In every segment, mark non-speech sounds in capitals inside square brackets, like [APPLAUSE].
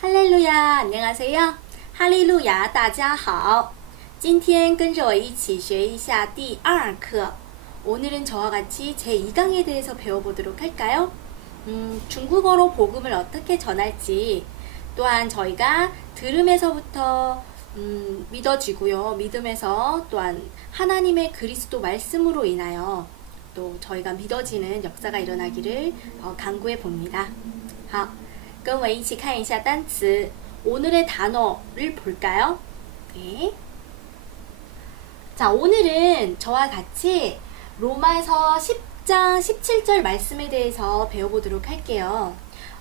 哈利路亚，안녕하세요。哈利路亚，大家好。今天跟着我一起学一下第二课。오늘은저와같이제2강에 대해서 배워보도록 할까요? 음, 중국어로 복음을 어떻게 전할지, 또한 저희가 들음에서부터 음, 믿어지고요. 믿음에서 또한 하나님의 그리스도 말씀으로 인하여 또 저희가 믿어지는 역사가 일어나기를 어, 간구해 봅니다. 好， 跟我一起看一下单词。 오늘의 단어를 볼까요? 네. 자, 오늘은 저와 같이 로마서 10장 17절 말씀에 대해서 배워보도록 할게요.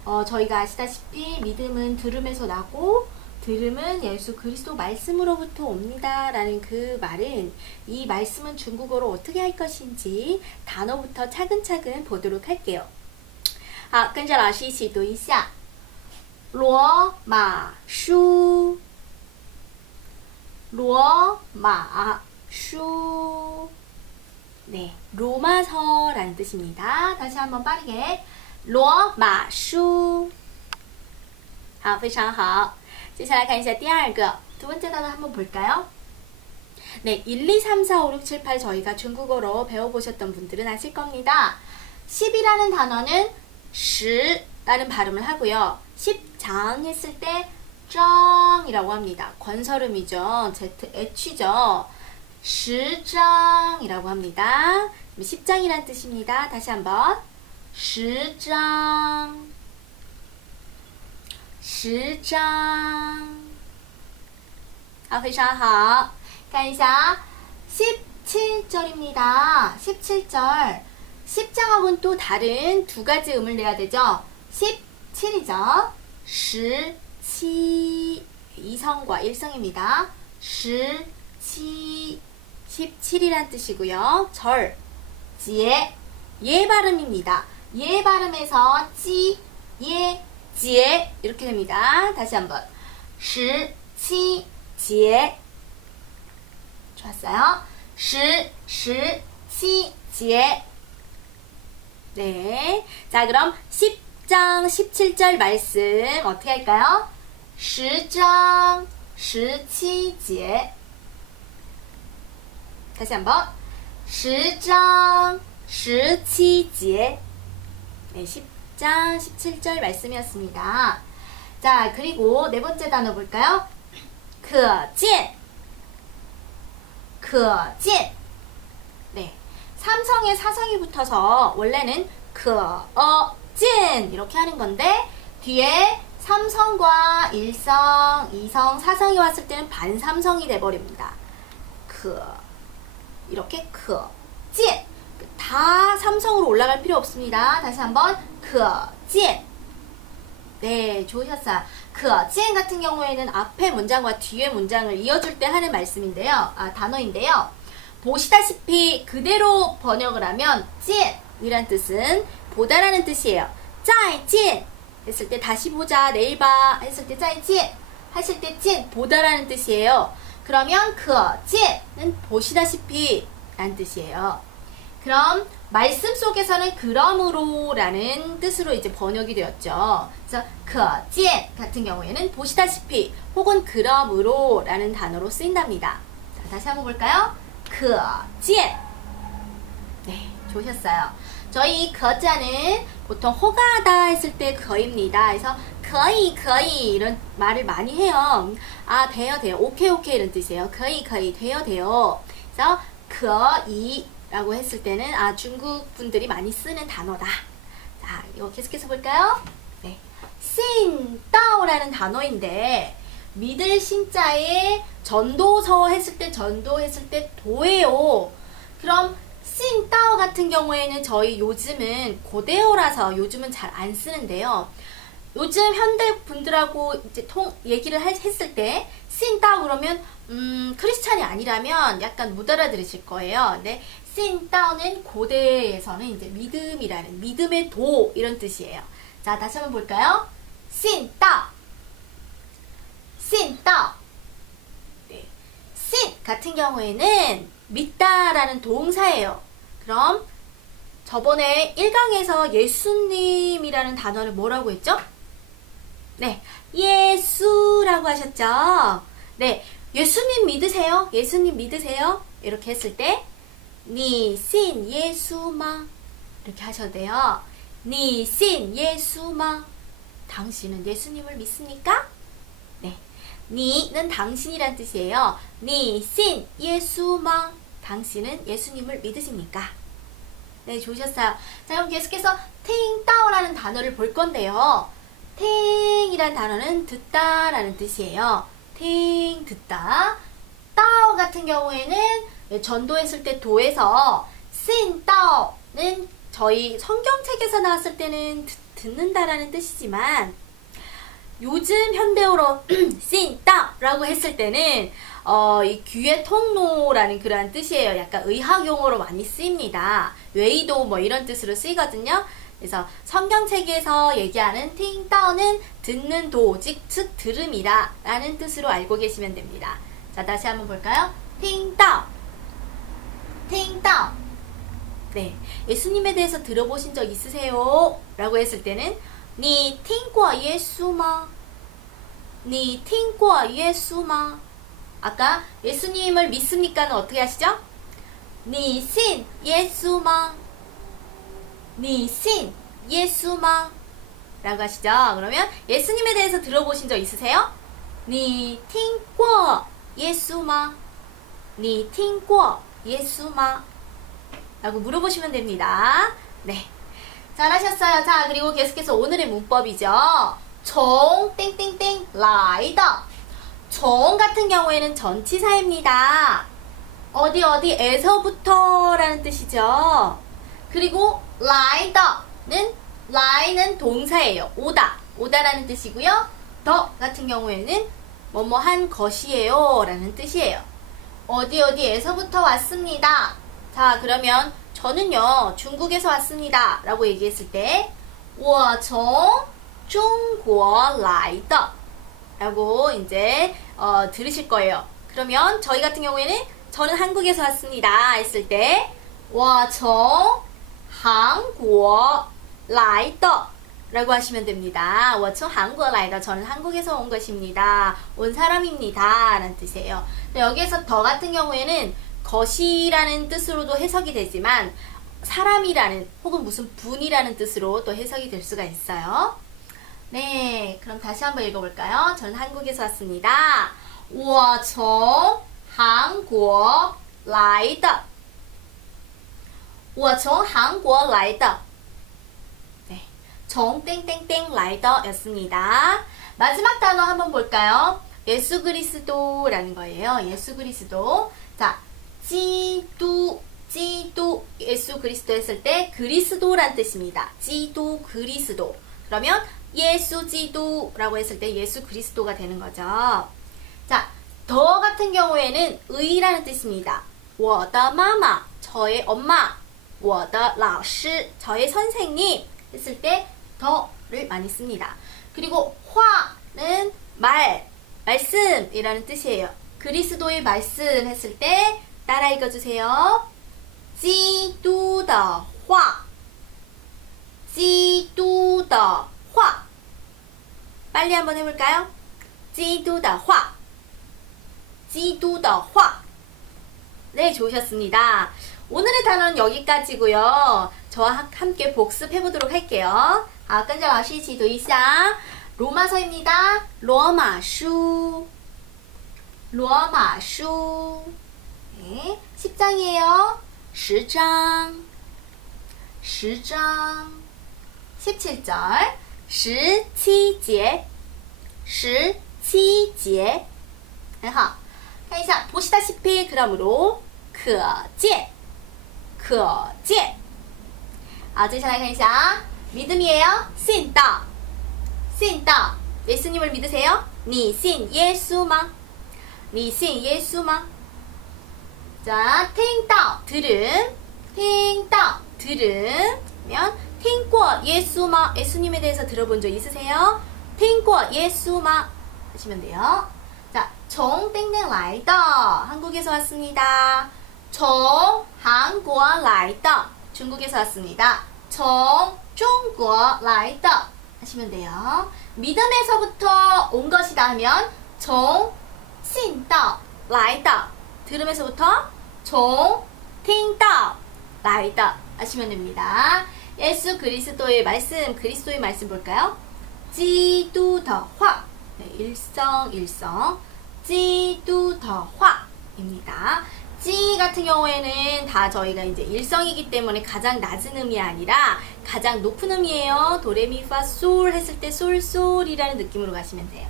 어, 저희가 아시다시피 믿음은 들음에서 나고 들음은 예수 그리스도 말씀으로부터 옵니다. 라는 그 말은 이 말씀은 중국어로 어떻게 할 것인지 단어부터 차근차근 보도록 할게요. 好，跟着老师一起读一下。 罗马书，罗马书， 네, 로마서라는 뜻입니다. 다시 한번 빠르게. 罗马书.好,非常好.接下来看一下第二个. 두 번째 단어 한번 볼까요? 네, 1, 2, 3, 4, 5, 6, 7, 8 저희가 중국어로 배워보셨던 분들은 아실 겁니다. 10이라는 단어는 10 라는 발음을 하고요. 10장 했을 때 짱이라고 합니다. 권설음이죠. Z, H죠. 10장이라고 합니다. 10장이란 뜻입니다. 다시 한번 10장 10장 好，非常好。看一下 17절입니다. 17절. 10장하고는 또 다른 두 가지 음을 내야 되죠. 17이죠. 17 이성과 일성입니다. 17 17이란 뜻이고요. 절, 지에, 예 발음입니다. 예 발음에서 지, 예, 지에 이렇게 됩니다. 다시 한번. 17 지에 좋았어요. 17 지에 네. 자, 그럼 10 장 17절 말씀 어떻게 할까요? 10장 17절 다시 한번 10장 17절 네, 10장 17절 말씀이었습니다. 자, 그리고 네 번째 단어 볼까요? 可见可见네. 삼성에 사성이 붙어서 원래는 그어 젠 이렇게 하는 건데 뒤에 삼성과 일성, 이성, 사성이 왔을 때는 반삼성이 돼버립니다. 그 이렇게 그젠 다 삼성으로 올라갈 필요 없습니다. 다시 한번 그젠 네, 좋으셨어요. 그젠 같은 경우에는 앞에 문장과 뒤에 문장을 이어줄 때 하는 말씀인데요. 아, 단어인데요. 보시다시피 그대로 번역을 하면 见 이란 뜻은 보다라는 뜻이에요. 짜이친 했을 때 다시 보자 내일 봐 했을 때 짜이친 하실 때친 보다라는 뜻이에요. 그러면 그친은 보시다시피 란 뜻이에요. 그럼 말씀 속에서는 그러므로라는 뜻으로 이제 번역이 되었죠. 그래서 그친 같은 경우에는 보시다시피 혹은 그러므로라는 단어로 쓰인답니다. 자, 다시 한번 볼까요? 그친 네, 좋으셨어요. 저희 거자는 보통 호가하다 했을 때 거입니다. 그래서 거의 거의 이런 말을 많이 해요. 아 돼요 돼요 오케이 오케이 이런 뜻이에요. 거의 거의 돼요 돼요. 그래서 거이라고 했을 때는 아 중국 분들이 많이 쓰는 단어다. 자 이거 계속해서 볼까요? 네, 신다오라는 단어인데 믿을 신자에 전도서 했을 때 전도했을 때 도예요. 그럼 신다오 같은 경우에는 저희 요즘은 고대어라서 요즘은 잘 안 쓰는데요. 요즘 현대 분들하고 이제 통 얘기를 했을 때 신다오 그러면 음 크리스찬이 아니라면 약간 못 알아들으실 거예요. 근데 신다오는 고대에서는 이제 믿음이라는 믿음의 도 이런 뜻이에요. 자 다시 한번 볼까요? 신다오 신다오 네. 신 같은 경우에는 믿다라는 동사예요. 그럼 저번에 1강에서 예수님이라는 단어를 뭐라고 했죠? 네, 예수라고 하셨죠? 네, 예수님 믿으세요? 예수님 믿으세요? 이렇게 했을 때, 니신 예수마 이렇게 하셔도 돼요. 니신 예수마 당신은 예수님을 믿습니까? 네, 니는 당신이란 뜻이에요. 니신 예수마 당신은 예수님을 믿으십니까? 네, 좋으셨어요. 자, 그럼 계속해서 팅따오라는 단어를 볼 건데요. 팅이란 단어는 듣다라는 뜻이에요. 팅, 듣다. 따오 같은 경우에는 전도했을 때 도에서 신따오는 저희 성경책에서 나왔을 때는 듣, 듣는다라는 뜻이지만 요즘 현대어로 [CLEARS THROAT] 씬따라고 했을 때는 어, 이 귀의 통로라는 그러한 뜻이에요. 약간 의학 용어로 많이 쓰입니다. 웨이도 뭐 이런 뜻으로 쓰이거든요. 그래서 성경책에서 얘기하는 팅따오는 듣는 도, 즉, 즉 들음이다 라는 뜻으로 알고 계시면 됩니다. 자, 다시 한번 볼까요? 팅따오 팅따오 네, 예수님에 대해서 들어보신 적 있으세요? 라고 했을 때는 你听过耶稣吗?你听过耶稣吗? 아까 예수님을 믿습니까는 어떻게 하시죠? 你信耶稣吗?你信耶稣吗? 라고 하시죠. 그러면 예수님에 대해서 들어보신 적 있으세요? 你听过耶稣吗?你听过耶稣吗? 라고 물어보시면 됩니다. 네. 잘하셨어요. 자, 그리고 계속해서 오늘의 문법이죠. 종 땡땡땡 라이더. 종 같은 경우에는 전치사입니다. 어디 어디에서부터라는 뜻이죠. 그리고 라이더는 라이는 동사예요. 오다. 오다라는 뜻이고요. 더 같은 경우에는 뭐뭐 한 것이에요 라는 뜻이에요. 어디 어디에서부터 왔습니다. 자, 그러면 저는요, 중국에서 왔습니다. 라고 얘기했을 때, 我从中国来的 라고 이제, 어, 들으실 거예요. 그러면 저희 같은 경우에는 저는 한국에서 왔습니다. 했을 때, 我从韩国来的 라고 하시면 됩니다. 我从韩国来的 저는 한국에서 온 것입니다. 온 사람입니다. 라는 뜻이에요. 근데 여기에서 더 같은 경우에는 것이라는 뜻으로도 해석이 되지만 사람이라는 혹은 무슨 분이라는 뜻으로 또 해석이 될 수가 있어요. 네, 그럼 다시 한번 읽어볼까요? 저는 한국에서 왔습니다. 我从韩国来的.我从韩国来的. 네, 从 땡땡땡 来的 였습니다. 마지막 단어 한번 볼까요? 예수 그리스도라는 거예요. 예수 그리스도. 자, 지도, 지도, 예수 그리스도 했을 때 그리스도란 뜻입니다. 지도, 그리스도. 그러면 예수 지도라고 했을 때 예수 그리스도가 되는 거죠. 자, 더 같은 경우에는 의라는 뜻입니다. 我的妈妈, 저의 엄마. 我的老师, 저의 선생님 했을 때 더를 많이 씁니다. 그리고 화는 말, 말씀이라는 뜻이에요. 그리스도의 말씀 했을 때 따라 읽어주세요. 基督的话,基督的话. 빨리 한번 해볼까요? 基督的话,基督的话. 네, 좋으셨습니다. 오늘의 단어는 여기까지고요. 저와 함께 복습해 보도록 할게요. 好，跟着老师一起读一下 로마서입니다. 로마수. 로마수. 네, 10장이에요. 10장. 10장. 17절. 17节. 17节. 很好. 看一下, 보시다시피 그러므로 可见.可见.好，接下来看一下啊 믿음이에요. 信道.信道. 예수님을 믿으세요? 你信耶稣吗?你信耶稣吗? 자, 팅따 들음, 팅따 들음면 팅꼬 예수마 예수님에 대해서 들어본 적 있으세요? 팅꼬 예수마 하시면 돼요. 자, 정 땡땡 라이더 한국에서 왔습니다. 정 한국어 라이더 중국에서 왔습니다. 정 중국어 라이더 하시면 돼요. 믿음에서부터 온 것이다 하면 정 신다 라이더 들음에서부터 종, 팅다, 라이다 하시면 됩니다. 예수 그리스도의 말씀, 그리스도의 말씀 볼까요? 지두더화 네, 일성 일성 지두더화입니다. 지 같은 경우에는 다 저희가 이제 일성이기 때문에 가장 낮은 음이 아니라 가장 높은 음이에요. 도레미파 솔 했을 때 솔솔이라는 느낌으로 가시면 돼요.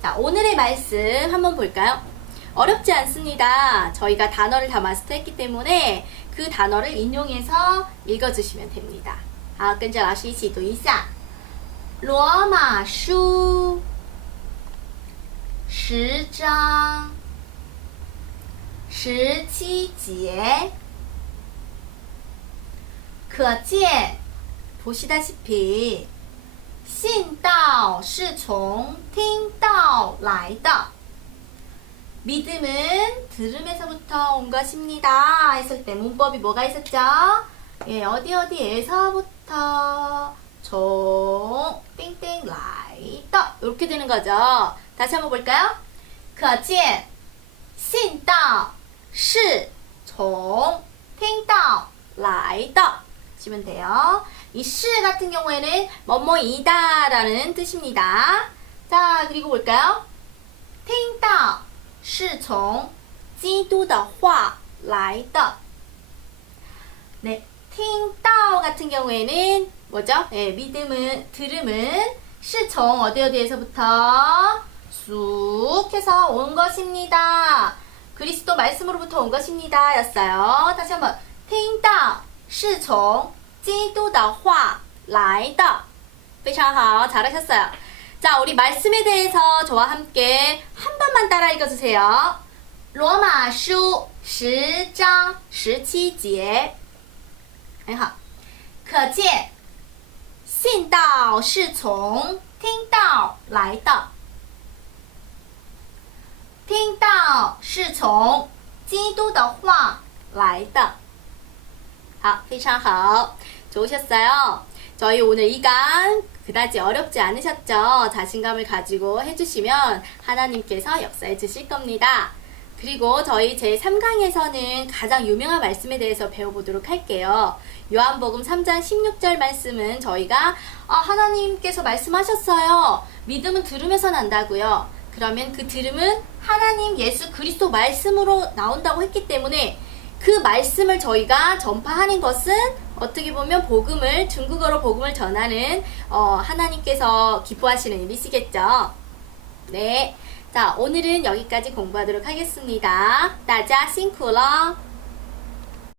자, 오늘의 말씀 한번 볼까요? 어렵지 않습니다. 저희가 단어를 다 마스터했기 때문에 그 단어를 인용해서 읽어주시면 됩니다. 好，跟着老师一起读一下。罗马书十章十七节，可见 보시다시피 信道是从听道来的。 믿음은 들음에서부터 온 것입니다. 했을 때 문법이 뭐가 있었죠? 예, 어디 어디에서부터 종 띵띵 라이터 이렇게 되는 거죠. 다시 한번 볼까요? 可见 신다 시종 땡다 라이터 치면 돼요. 이 시 같은 경우에는 뭐뭐이다 라는 뜻입니다. 자 그리고 볼까요? 땡다 是从基督的话来的. 네, 听到 같은 경우에는 뭐죠? 예, 믿음은 들음은 是从 어디 어디에서부터 쑥 해서 온 것입니다. 그리스도 말씀으로부터 온 것입니다. 였어요. 다시 한번 听到是从基督的话来的.非常好. 잘하셨어요. 자, 우리 말씀에 대해서 저와 함께 한 번만 따라 읽어주세요. 로마 书10章17节很好，可见信道是从听道来的，听道是从基督的话来的。好，非常好， 좋으셨어요. 저희 오늘 이강 그다지 어렵지 않으셨죠? 자신감을 가지고 해주시면 하나님께서 역사해 주실 겁니다. 그리고 저희 제3강에서는 가장 유명한 말씀에 대해서 배워보도록 할게요. 요한복음 3장 16절 말씀은 저희가 아, 하나님께서 말씀하셨어요. 믿음은 들으면서 난다고요. 그러면 그 들음은 하나님 예수 그리스도 말씀으로 나온다고 했기 때문에 그 말씀을 저희가 전파하는 것은 어떻게 보면 복음을 중국어로 복음을 전하는 어, 하나님께서 기뻐하시는 일이시겠죠. 네. 자, 오늘은 여기까지 공부하도록 하겠습니다. 大家辛苦了。